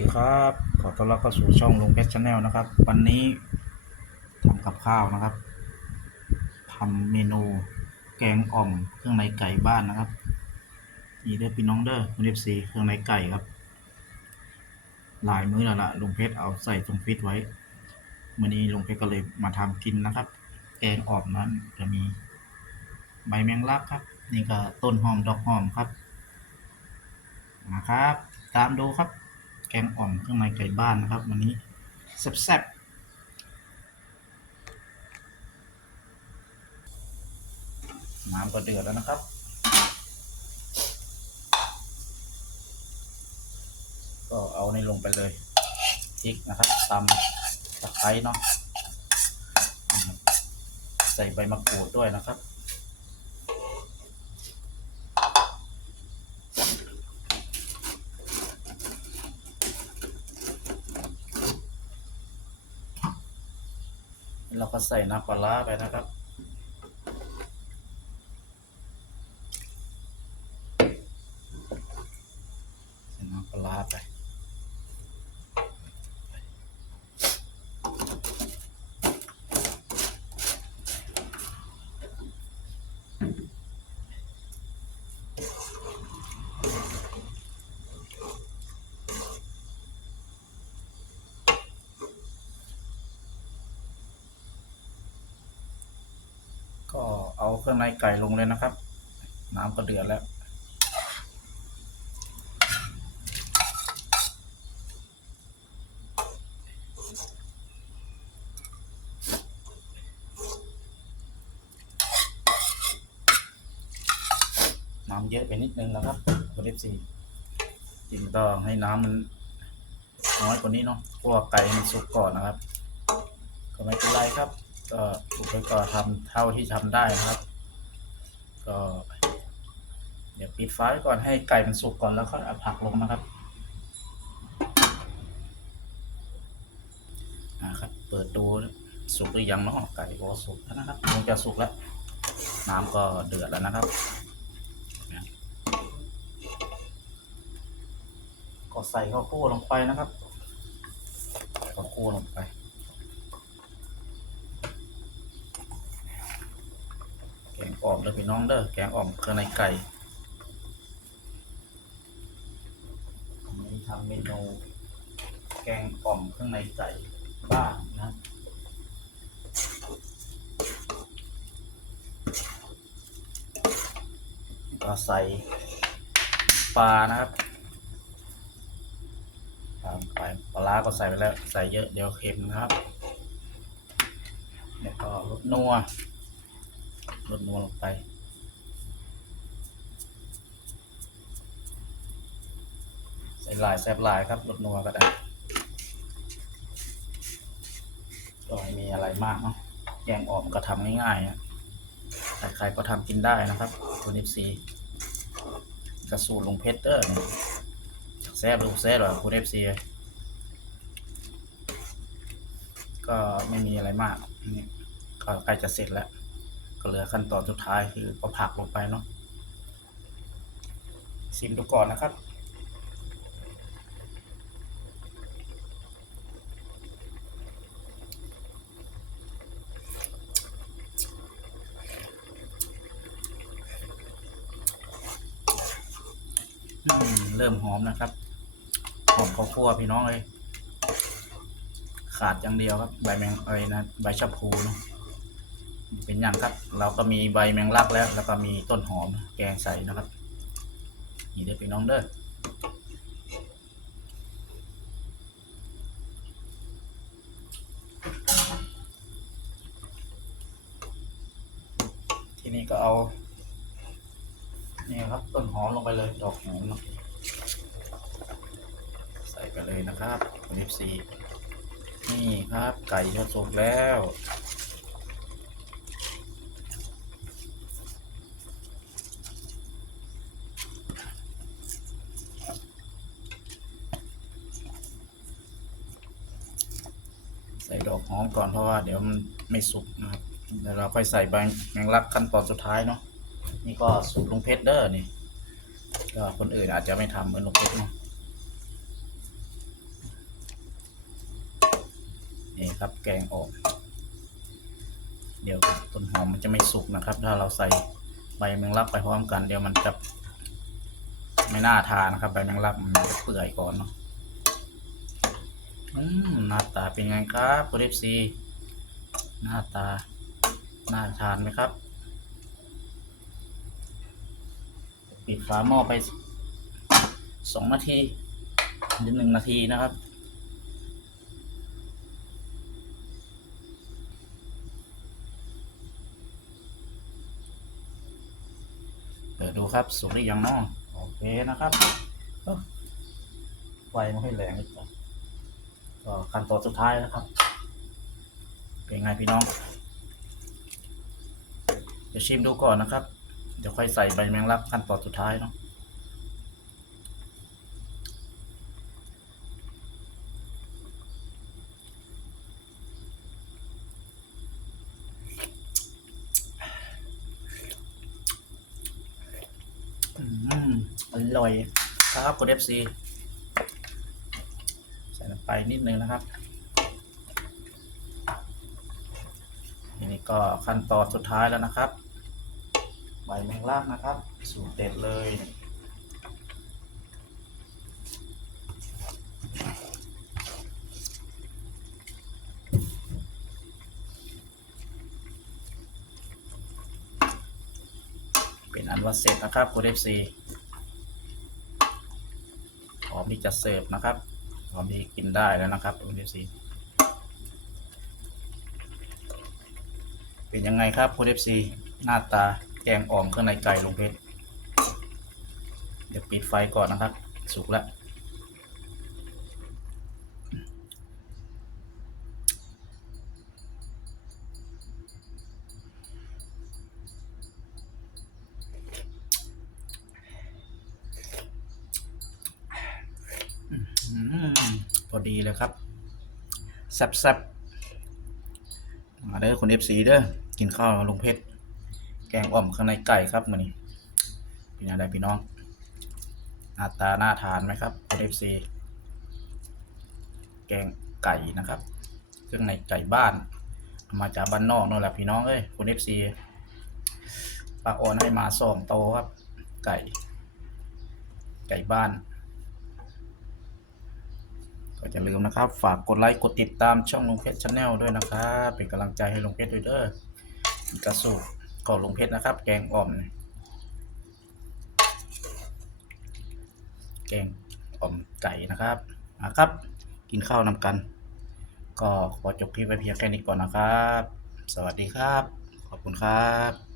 ดีครับ ขอต้อนรับเข้าสู่ช่องลุงเพชรชาแนลนะครับ วันนี้ทำกับข้าวนะครับทำเมนูแกงอ่อมเครื่องในไก่บ้านนะครับนี่เด้อพี่น้องเด้อคุณเอฟซีเครื่องในไก่ครับ หลายมื้อแล้วล่ะลุงเพชรเอาใส่ตรงฟิตไว้วันนี้ลุงเพชรก็เลยมาทำกินนะครับ แกงอ่อมนั้นจะมีใบแมงลักครับ นี่ก็ต้นหอมดอกหอมครับนะครับ ตามดูครับ แกงอ่อมเครื่องในไก่บ้านนะครับ วันนี้แซ่บๆน้ำก็เดือดแล้วนะครับ ก็เอาในลงไปเลยพริกนะครับตำตะไคร้เนาะใส่ใบมะกรูดด้วยนะครับ เราก็ใส่น้ำปลาไปนะครับ ใส่น้ำปลาร้าไป ก็ เอาเครื่องในไก่ลงเลยนะครับ น้ำก็เดือดแล้ว น้ำเยอะไปนิดนึงนะครับคุณเอฟซีจริงต้องให้น้ำมันน้อยกว่านี้เนาะเพราะว่าไก่มันสุกก่อนนะครับ ก็ไม่เป็นไรครับ ก็ถูกไปก็ทำเท่าที่ทำได้นะครับ ก็ เดี๋ยวปิดไฟก่อนให้ไก่มันสุกก่อนแล้วก็เอาผักลงนะครับนะครับ เปิดดูสุกหรือยังเนาะไก่ก็สุกแล้วนะครับคงจะสุกแล้ว น้ำก็เดือดแล้วนะครับ ก็ใส่ข้าวคั่วลงไปนะครับข้าวคั่วลงไป แกง อ่อมเด้อพี่น้องเด้อแกงอ่อมเครื่องในไก่ทำเมนูแกงอ่อมเครื่องในไก่บ้านนะก็ใส่ปลานะครับตามไปปลาร้าก็ใส่ไปแล้ว ใส่เยอะเดี๋ยวเค็มนะครับ แล้วก็รสนัว ลดนัวลงไป ใส่ลายแซบลายครับลดนัวก็ได้ก็ไม่มีอะไรมากเนาะแกงอ่อมก็ทำง่ายๆนะใครๆก็ทำกินได้นะครับคุณเอฟซีกระสูตรลงเพชรเด้อเนี่ยแซ่บลูกแซ่บหรอคุณเอฟซีก็ไม่มีอะไรมากนี่ก็ใกล้จะเสร็จแล้ว ก็เหลือขั้นตอนสุดท้ายคือเอาผักลงไปเนาะชิมดูก่อนนะครับเริ่มหอมนะครับหอมข้าวคั่วพี่น้องเลย ขาดอย่างเดียวครับ ใบแมงอะไรนะใบชะพูเนาะ เป็นอย่างครับ เราก็มีใบแมงลักแล้ว แล้วก็มีต้นหอมแกงใส่นะครับ นี่เด็กพี่น้องเด้อทีนี้ก็เอานี่ครับต้นหอมลงไปเลยดอกหอมใส่ไปเลยนะครับคุณเอฟซีนี่ครับไก่ทอดสุกแล้ว หอมก่อนเพราะว่าเดี๋ยวมันไม่สุกนะครับเดี๋ยวเราค่อยใส่ใบแมงลักขั้นตอนสุดท้ายเนาะนี่ก็สูตรลุงเพชรเด้อนี่ก็คนอื่นอาจจะไม่ทำเหมือนลุงเพชรเนาะนี่ครับแกงออก เดี๋ยวต้นหอมมันจะไม่สุกนะครับ ถ้าเราใส่ใบแมงลักไปพร้อมกัน เดี๋ยวมันจะไม่น่าทานนะครับใบแมงลักมันจะเปื่อยก่อนเนาะ หน้าตาเป็นไงครับคุณเอฟซีหน้าตา น่าทานไหมครับ ปิดฝาหม้อไปสองนาทีหรือหนึ่งนาทีนะครับเปิดดูครับสุกหรือยังเนาะโอเคนะครับไฟไม่ค่อยแรงเลยจ้ะ ก็ขั้นตอนสุดท้ายนะครับ เป็นไงพี่น้องเดี๋ยวชิมดูก่อนนะครับ เดี๋ยวค่อยใส่ใบแมงลักขั้นตอนสุดท้ายเนาะอร่อยครับกด FC ใส่ลง ไปนิดนึงนะครับทีนี้ก็ขั้นตอนสุดท้ายแล้วนะครับใบแมงลักนะครับ สูตรเด็ดเลยเป็นอันว่าเสร็จนะครับคุณ FC พร้อมที่จะเสิร์ฟนะครับ พร้อมที่กินได้แล้วนะครับคุณ FC เป็นยังไงครับคุณ FC หน้าตาแกงอ่อมเครื่องในไก่ลงเพชรเดี๋ยวปิดไฟก่อนนะครับ สุกแล้ว อืมพอ ดีเลยครับแซ่บๆมาเด้อคุณเอฟซีเด้อกินข้าวลุงเพชรแกงอ่อมข้างในไก่ครับมันนี้เป็นยังไงพี่น้องหน้าตาน่าทานไหมครับคุณเอฟซีแกงไก่นะครับเครื่องในไก่บ้าน มาจากบ้านนอกนั่นแหละพี่น้องเอ้ยคุณเอฟซีปลาอ่อนให้มาสองโตครับ ไก่ ไก่บ้าน ก็อย่าลืมนะครับ ฝากกดไลค์กดติดตามช่องลุงเพชรชาแนลด้วยนะครับเป็นกำลังใจให้ลุงเพชรด้วยเด้ออีกระสูตรของลุงเพชรนะครับ แกงอ่อม แกงอ่อมไก่นะครับนะครับ กินข้าวนำกัน ก็ขอจบคลิปไว้เพียงแค่นี้ก่อนนะครับ สวัสดีครับ ขอบคุณครับ